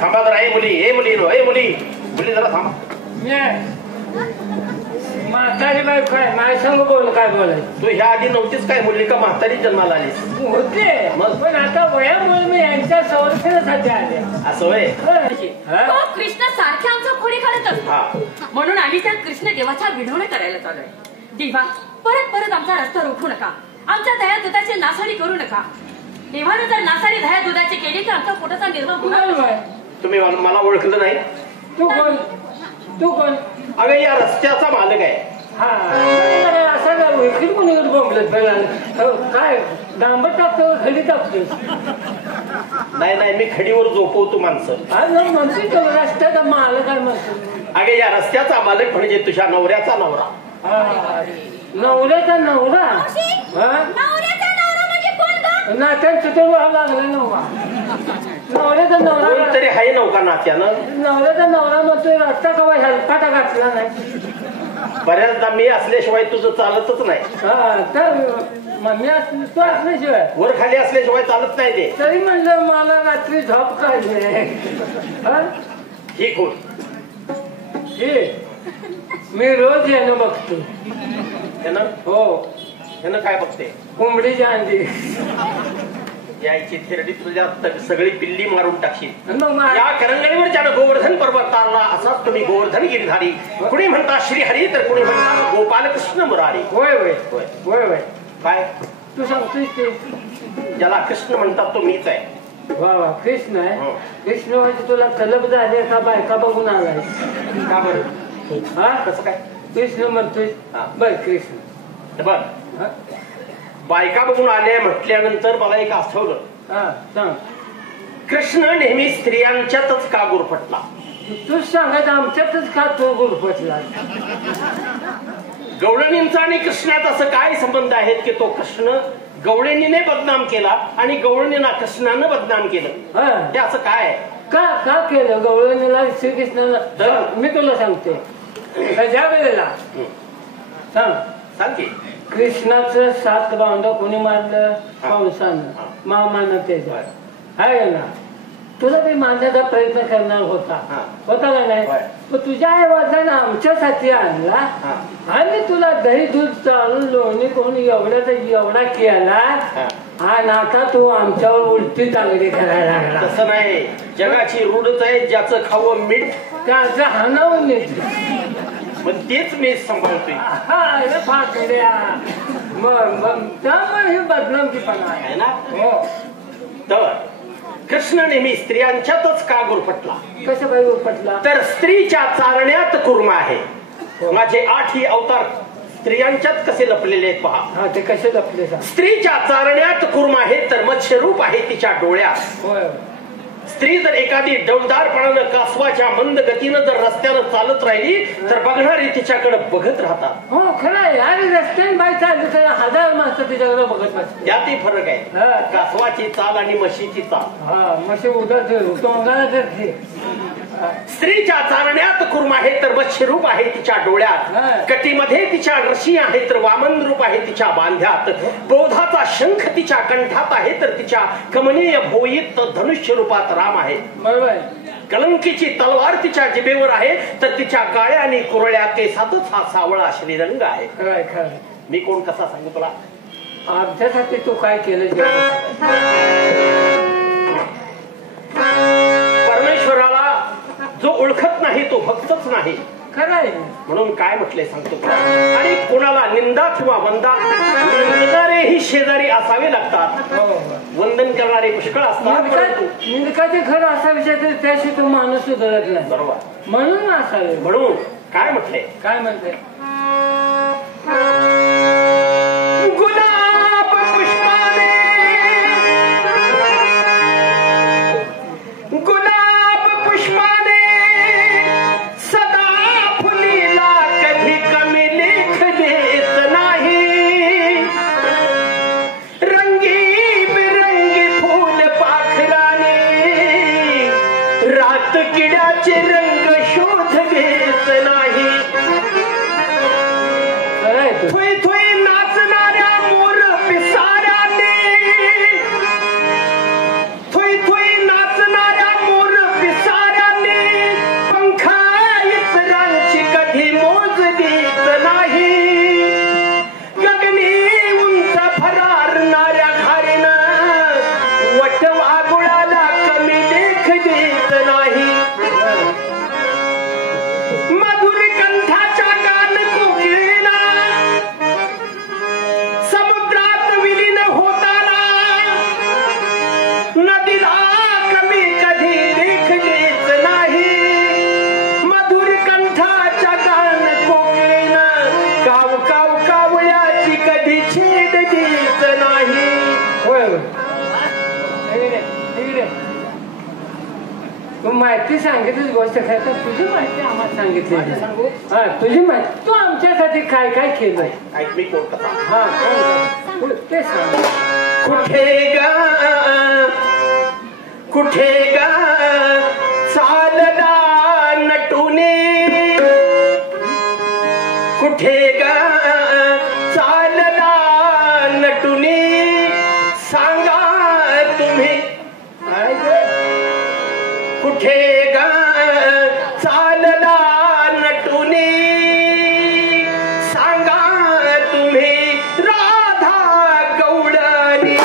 थांबा जरा. ए मुली जरा थांबा. म्हातारी बाई काय माझ्या संग बोल काय बोलायचं. तू ह्या आधी नव्हतीच काय मुली का म्हातारी जन्माला आलीस होते मग पण आता वयामुळे मी यांच्या संरक्षणासाठी आले. असं होय. कृष्ण सारख्या आमचा खोडी काढत असतो म्हणून आम्ही त्या कृष्ण देवाच्या विढवण्या करायला चालूय. देवा परत आमचा रस्ता रोखू नका. आमच्या दह्या दुधाची नासाडी करू नका. देवानं जर नासाडी दह्या दुधाची केली तर आमचा पोटाचा निर्माण होणार. तुम्ही मला ओळखलं नाही. तू कोण अगं या रस्त्याचा मालक आहे. असं विक्री कोणीकडे बोंबलत काय डांबर टाकतो खडी टाकतो. नाही मी खडीवर झोपवतो माणसं. म्हणतो रस्त्याचा मालक आहे म्हणतो. अगे या रस्त्याचा मालक म्हणजे तुझ्या नवऱ्याचा नवरा. नवऱ्याचा नवरा नात्यात चितळ लागला नवरा. नवऱ्याचा नवरा तरी आहे नव्हता नात्यानं. नवऱ्याचा नवरा मग तो रस्ता कवा हेलपाटा घातला नाही. बऱ्याचदा मी असल्याशिवाय तुझं चालतच नाही. तर मम्मी तू असल्याशिवाय वर खाली असल्याशिवाय चालत नाही ते. तरी म्हणलं मला रात्री झोप काढली. ही कोण? मी रोज यानं बघतो. हो यानं काय बघते? कोंबडीची अंडी. यायची थेरडी तुझ्या सगळी पिल्ली मारून टाकशील. या करंगळीवर ज्यानं गोवर्धन पर्वत तारला असाच तुम्ही गोवर्धन गिरधारी. कुणी म्हणता श्रीहरी तर कुणी म्हणतात गोपालकृष्ण मुरारी. होय काय तू सांगतोय ते? ज्याला कृष्ण म्हणतात तो मीच आहे. वा कृष्ण आहे. कृष्ण म्हणजे तुला तलब झाले का बायका बघून आलाय का बरं? कसं काय कृष्ण म्हणतोय? बर कृष्ण बर बायका बघून आले म्हटल्यानंतर मला एक आठवलं. सांग. कृष्ण नेहमी स्त्रियांच्यातच का गुरफटला? तूच सांगायचं आमच्यातच का तो गुरफटला? गवळणींचा आणि कृष्णात असं काय संबंध आहेत की तो कृष्ण गवळणीने बदनाम केला आणि गवळणीला कृष्णानं बदनाम केलं? ते असं काय का केलं गवळणीला श्रीकृष्णाला? मी तुला सांगते. ज्या वेळेला सांग की कृष्णाचं 7 बांधा कोणी मारलं? कंसानं. मामानं त्याच्या आहे ना. तुला ते मारण्याचा प्रयत्न करणार होता का नाही? तुझ्या आई वडिलांना आमच्यासाठी आणला आणि तुला दही दूध चालून लोणी कोण एवढा केला आणि आता तू आमच्यावर उलटी तांगडी करायला लागला. तसं नाही. जगाची रूढच आहे ज्याचं खावं मीठ त्याचं हाणावं मीठ. पण तेच मी सांभाळतोय. त्यामुळे हे बदनामकीपणा आहे ना. तर कृष्ण नेहमी स्त्रियांच्यातच का गुरफटला? कसं काय गुरफटला? तर स्त्रीच्या चारण्यात कुर्मा आहे. माझे 8ही अवतार स्त्रियांच्यात कसे लपलेले आहेत पहा. ते कसे लपले? स्त्रीच्या चारण्यात कुर्मा आहे तर मत्स्यरूप आहे तिच्या डोळ्यात. स्त्री जर एखादी डौलदारपणानं कासवाच्या मंद गतीनं जर रस्त्यानं चालत राहिली तर बघणारी तिच्याकडे बघत राहतात. हो खरं आहे. अरे रस्त्याने बाई चालली तर 1000 माणसं तिच्याकडे बघत असतात. त्यातही फरक आहे. कासवाची चाल आणि म्हशीची चाल. म्हशी उदर तोंडाला धरते. स्त्रीच्या चारण्यात कुर्मा आहे तर मत्स्यरूप आहे तिच्या डोळ्यात. कटीमध्ये तिच्या रशी आहे तर वामन रूप आहे तिच्या बांध्यात. बोधाचा शंख तिच्या कंठात आहे तर तिच्या कमनीय भोईत धनुष्य रूपात राम आहे. बरोबर. कलंकीची तलवार तिच्या जिभेवर आहे तर तिच्या काळ्या आणि कुरळ्या केसातच हा सावळा श्रीरंग आहे. मी कोण कसा सांगू तुला? आमच्यासाठी तू काय केलं? परमेश्वराला जो ओळखत नाही तो भक्तच नाही. खरं आहे. म्हणून काय म्हटलंय सांगतो तुला. आणि कोणाला निंदा किंवा वंदा निंदणारेही शेजारी असावे लागतात. वंदन करणारे पुष्कळ असतात. निंदकाचे खरं असा विषय तर त्याशी तो माणूस सुधारत नाही. बरोबर. म्हणून असावे. म्हणून काय म्हटलंय? काय म्हणते? गुलाब पुष्पाने गुलाब पुष्पाने सदा फुलीला कधी कमी लेख देत नाही. रंगी बिरंगी फूल पाखराने रात किड्याचे रंग शोध घेत नाही. थोई थोई नाचणाऱ्या मोर पिसाऱ्याने थोई थोई नाचणाऱ्या मोर पिसा ती सांगितलीच गोष्ट खरं तर तुझी माहिती आम्हाला सांगितली हा तुझी माहिती तू आमच्यासाठी काय काय केलंय मी कोर्टाचा हा ते सांग कुठे ग चालला नटुने कुठे ग चालला नटुने सांगा तुम्ही कुठे ग चालला नटुने सांगा तुम्ही राधा गौडनी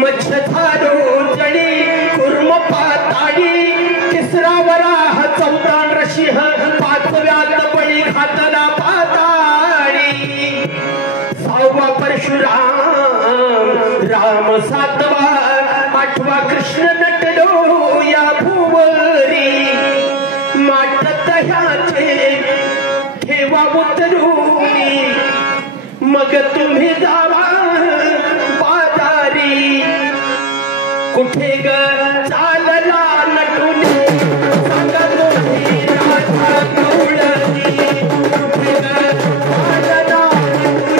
मच्छधारो जडी कुर्म पाताडी तिसरा वराह चौथा नृसिंह पाचव्यात बळी घातला पाताडी सहावा परशुराम राम सातवा आठवा कृष्ण नटलो या भुवरी माटत ह्याचे ठेवा उतरूनी मग तुम्ही जावा कुठे ग चालला नटुने सांगा तुम्ही राधा गौडनी कुठे ग चालला नटुने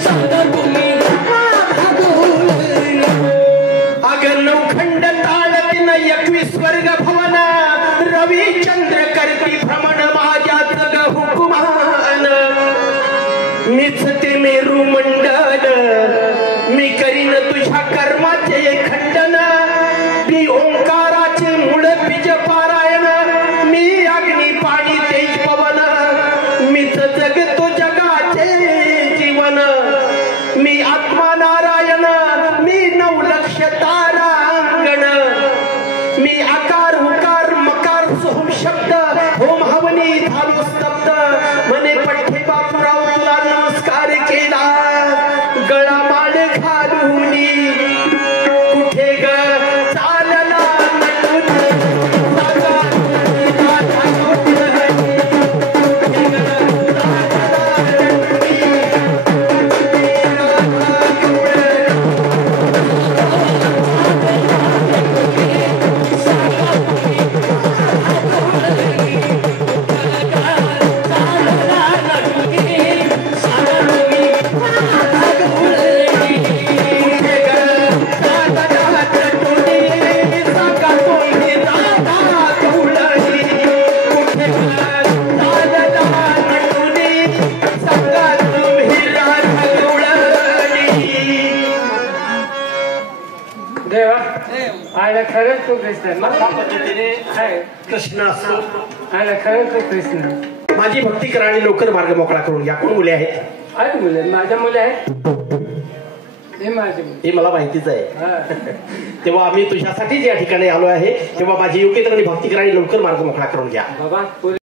सांगा तुम्ही राधा गौडनी मीच ते मेरू मंडल मी करीन तुझ्या कर्माचे खंडन मी ओंकाराचे मूळ बीज पारायण मी अग्नी पाणी तेज पवन मीच जगतो जगाचे जीवन मी आत्मा नारायण मी 9 लक्ष तारांगण मी आकार हुकार मकार सोहम शब्द होम हवनी झालो स्तब्ध मने पठ्ठे बापूराव तुला नमस्कार केला तो कृष्ण अशा पद्धतीने आहे. कृष्ण असतो. आणि खरंच तो कृष्ण. माझी भक्ती करा आणि लवकर मार्ग मोकळा करून घ्या. कोण मुले आहेत? आहेत मुले, माझ्या मुले आहेत. हे माझे मुले. हे मला माहितीच आहे. हा. तेव्हा आम्ही तुझ्यासाठीच या ठिकाणी आलो आहे. तेव्हा माझी योग्य भक्ती करा आणि लवकर मार्ग मोकळा करून घ्या. बाबा